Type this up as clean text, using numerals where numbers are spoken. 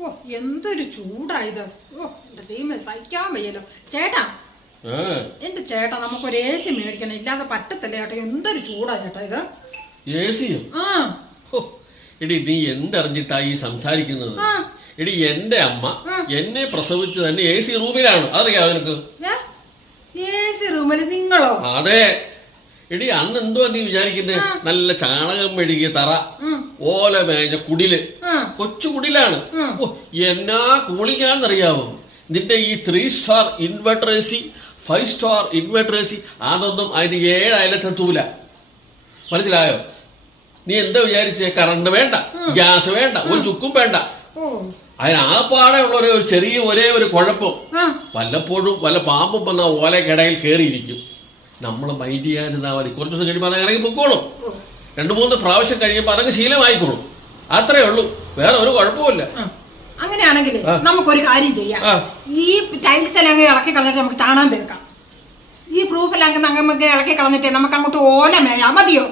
ഓ എന്തൊരു ചൂടായത്. ഓ എന്റെ ദൈവമേ സഹിക്കാൻ വയ്യല്ലോ. ചേട്ടാ എന്റെ ചേട്ടാ നമുക്കൊരു AC മേടിക്കണം, ഇല്ലാതെ പറ്റത്തില്ല ചേട്ടാ. എന്തൊരു ചൂടാ ചേട്ടാ ഇത്. എടി നീ എന്തറിഞ്ഞിട്ടാ ഈ സംസാരിക്കുന്നത്? എടി എന്റെ അമ്മ എന്നെ പ്രസവിച്ചു തന്നെ AC റൂമിലാണ്, അറിയാം നിനക്ക്? AC റൂമിൽ നിങ്ങളോ? അതെ എടി, അന്ന് എന്തുവാ നീ വിചാരിക്കുന്നത്? നല്ല ചാണകം മെഴുകിയ തറ, ഓല മേഞ്ഞ കുടില്, കൊച്ചു കുടിലാണ്. എന്നാ കൂളിങ്ങാന്നറിയാവോ? നിന്റെ ഈ 3 star inverter AC, 5 star inverter AC അതൊന്നും അതിന് 7 അയലത്തെത്തൂല. മനസ്സിലായോ? നീ എന്താ വിചാരിച്ചേ? കറണ്ട് വേണ്ട, ഗ്യാസ് വേണ്ട, ഒരു ചുക്കും വേണ്ട. അതിനാപ്പാടെ ഉള്ള ഒരു ചെറിയ ഒരേ ഒരു കുഴപ്പം, വല്ലപ്പോഴും വല്ല പാമ്പും വന്ന ഓലക്കിടയിൽ കയറിയിരിക്കും. നമ്മൾ മൈൻഡ് ചെയ്യാനിരുന്നാ മതി. കുറച്ച് ദിവസം കഴിയുമ്പോൾ അത് ഇറങ്ങി പൊക്കോളും. 2-3 പ്രാവശ്യം കഴിയുമ്പോൾ അതങ്ങ് ശീലമായിക്കോളും. അത്രേ ഉള്ളൂ, വേറെ ഒരു കുഴപ്പമില്ല. അങ്ങനെയാണെങ്കിൽ നമുക്കൊരു കാര്യം ചെയ്യാം. ഈ ടൈൽസ് എല്ലാം ഇളക്കി കളഞ്ഞിട്ട് നമുക്ക് ചാണകം തീർക്കാം. ഈ പ്രൂഫ് എല്ലാം നമുക്ക് ഇളക്കി കളഞ്ഞിട്ട് നമുക്ക് അങ്ങോട്ട് ഓല മേയാ മതിയോ?